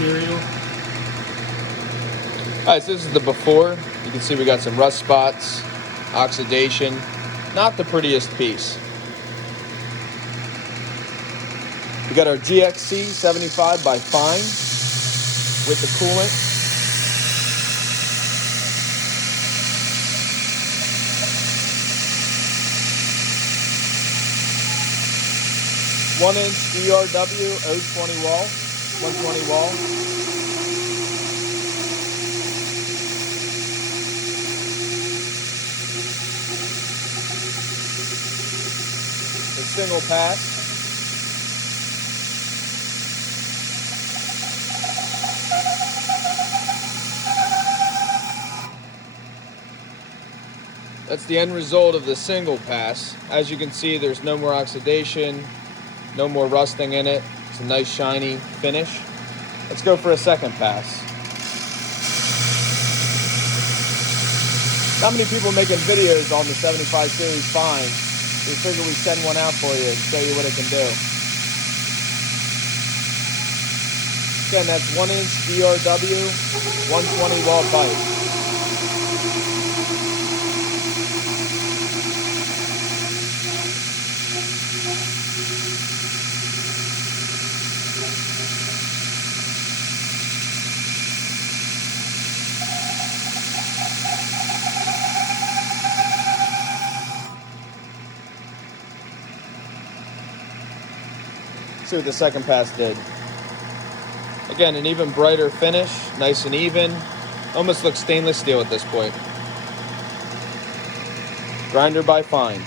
material. Alright, so this is the before. You can see we got some rust spots, oxidation. Not the prettiest piece. We got our GXC 75 by Fein with the coolant. One-inch ERW 020 wall, 120 wall. A single pass. That's the end result of the single pass. As you can see, there's no more oxidation, no more rusting in it. It's a nice shiny finish. Let's go for a second pass. Not many people making videos on the 75 series Fein. We figure we send one out for you and show you what it can do. Again, that's 1-inch ERW, 120 wall pipe. See what the second pass did. Again, an even brighter finish, nice and even. Almost looks stainless steel at this point. Grinder by Fein.